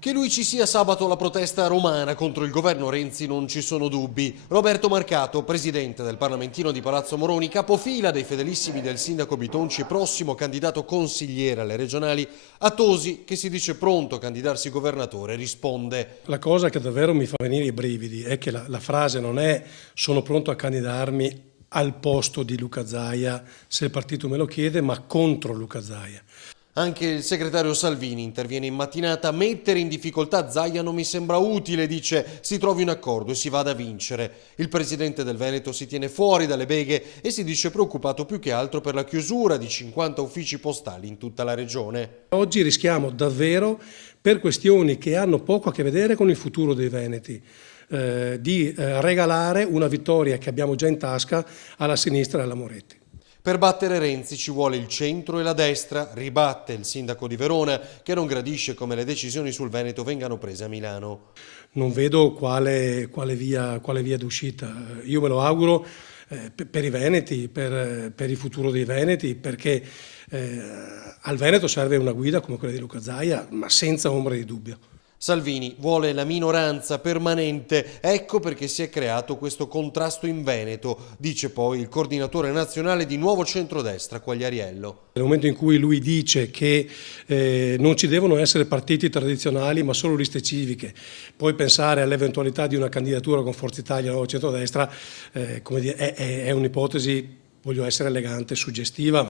Che lui ci sia sabato alla protesta romana contro il governo Renzi non ci sono dubbi. Roberto Marcato, presidente del Parlamentino di Palazzo Moroni, capofila dei fedelissimi del sindaco Bitonci, prossimo candidato consigliere alle regionali, a Tosi, che si dice pronto a candidarsi governatore, risponde: La cosa che davvero mi fa venire i brividi è che la frase non è "sono pronto a candidarmi al posto di Luca Zaia se il partito me lo chiede", ma contro Luca Zaia. Anche il segretario Salvini interviene in mattinata. Mettere in difficoltà Zaia non mi sembra utile, dice, si trovi un accordo e si vada a vincere. Il presidente del Veneto si tiene fuori dalle beghe e si dice preoccupato più che altro per la chiusura di 50 uffici postali in tutta la regione. Oggi rischiamo davvero, per questioni che hanno poco a che vedere con il futuro dei veneti, di regalare una vittoria che abbiamo già in tasca alla sinistra e alla Moretti. Per battere Renzi ci vuole il centro e la destra, ribatte il sindaco di Verona, che non gradisce come le decisioni sul Veneto vengano prese a Milano. Non vedo quale via d'uscita. Io me lo auguro per i veneti, per il futuro dei veneti, perché al Veneto serve una guida come quella di Luca Zaia, ma senza ombra di dubbio. Salvini vuole la minoranza permanente, ecco perché si è creato questo contrasto in Veneto, dice poi il coordinatore nazionale di Nuovo Centrodestra, Quagliariello. Nel momento in cui lui dice che non ci devono essere partiti tradizionali ma solo liste civiche, poi pensare all'eventualità di una candidatura con Forza Italia e Nuovo Centrodestra, come dire, è un'ipotesi, voglio essere elegante, suggestiva.